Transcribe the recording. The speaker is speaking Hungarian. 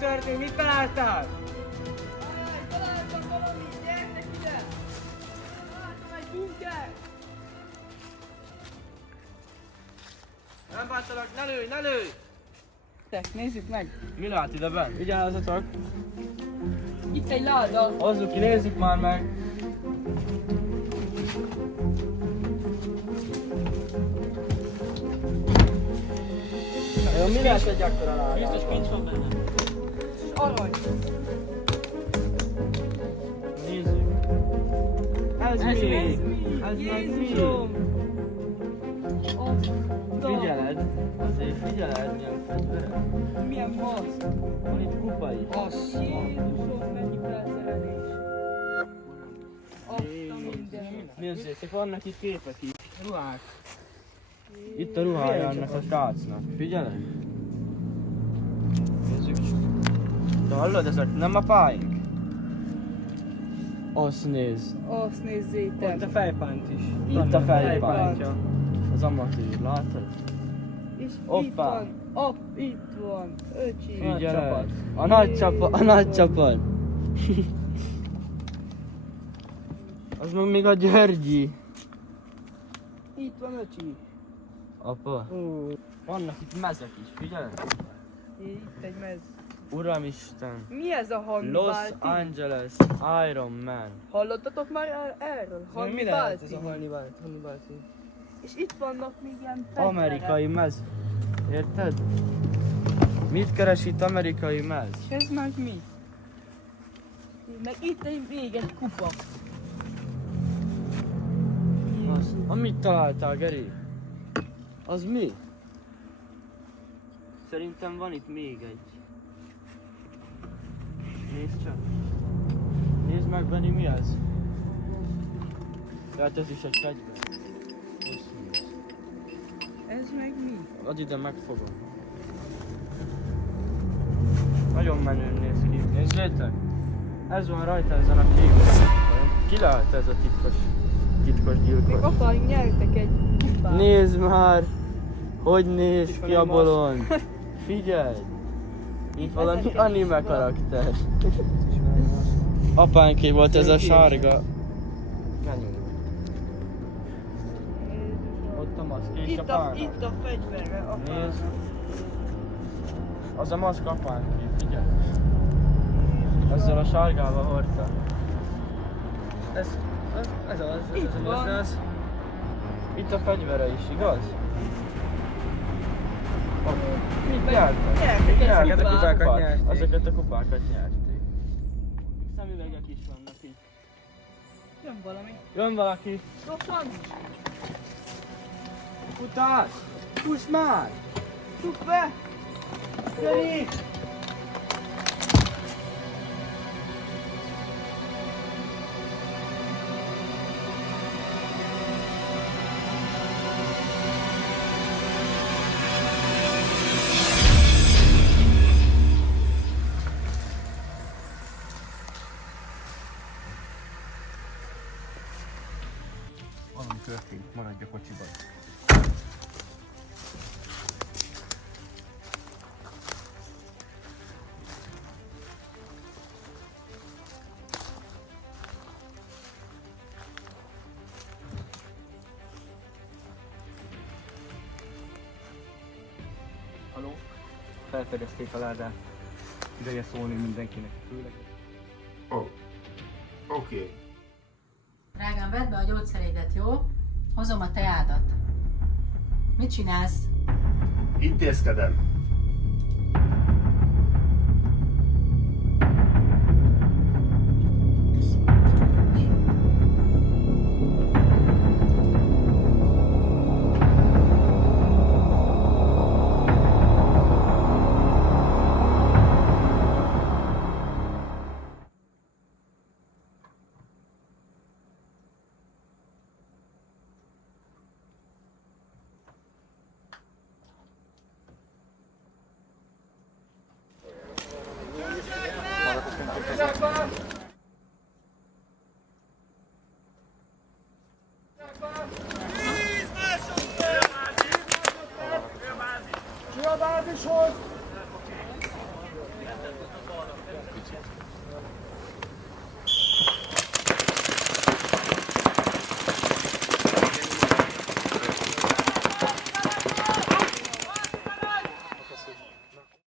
történt? Mit találtál? Találtam valamit, gyertek ide! Találtam egy bunkert! Nem bántalak, ne lőj, ne lőj! Nézzük meg! Mi lát ide benn? Vigyázzatok! Itt egy láda! Hozzuk ki, nézzük már meg! Jó, mi lehet egy akkora láda? Biztos kincs van benne. Arany! Nézzük! Ez mi? Ez meg mi? Jézusom! Figyeled! Azért figyeled, milyen fegyvered. Milyen masz! Van itt kupa is. Jézusom, mennyi felszerelés! Azt a minden! Nézzétek, vannak itt képek is. Ruhák. Itt a ruhája annak a srácnak. Figyelek? Nézzük. De hallod, ezek nem a páink? Azt nézd. Azt nézzétek! Ott a fejpánt is. Itt a fejpántja. Fejpántja. Az amatőr, látod? És Hoppá. itt van, öcsi! Figyelek. A nagy csapat. A nagy csapat. Az meg még a Györgyi. Itt van, öcsi! Apa. Vannak itt mezek is, figyelj? Itt egy mez. Uramisten. Mi ez a Los Hannibal? Angeles Iron Man. Hallottatok már erről? Mi lehet ez a Hannibal? Hannibal? És itt vannak még ilyen fegyverek. Amerikai mez. Érted? Mit keres itt amerikai mez? És ez meg mi? Meg itt még egy kupa. Az, amit találtál, Geri? Az mi? Szerintem van itt még egy. Nézd csak. Nézd meg, Benni, mi ez? Tehát ez is egy fegyver. Ez meg mi? Add ide, megfogom. Nagyon menőn néz ki. Nézzétek! Ez van rajta ezen a képen. Ki lehet ez a titkos Még gyilkos? apáink nyertek egy kupát. Nézd már! Hogy néz ki a bolond? Figyelj! Mint valami anime karakter. Apánké volt ez a sárga. Ott a maszk és a pána. Itt a fegyverre, apának. Nézd. Az a maszk apánké, figyelj. Ezzel a sárgával hordta. Ez az. Itt van. Az. Itt a fegyvere is, igaz? Mit nyertek? Nyertek egy kupákat nyerték. Ezeket a kupákat nyerték. Szemüvegek is vannak itt. Jön valami. Jön valaki. Gyorsan! Futás! Fuss már! Csukd be! Gyeri! Valami történt, maradj a kocsiban. Haló? Felfedezték a ládát. Ideje szólni mindenkinek, főleg. Oké. Drágám, vedd be a gyógyszerédet, jó? Hozom a teádat. Mit csinálsz? Intézkedem. Zsiabázishoz!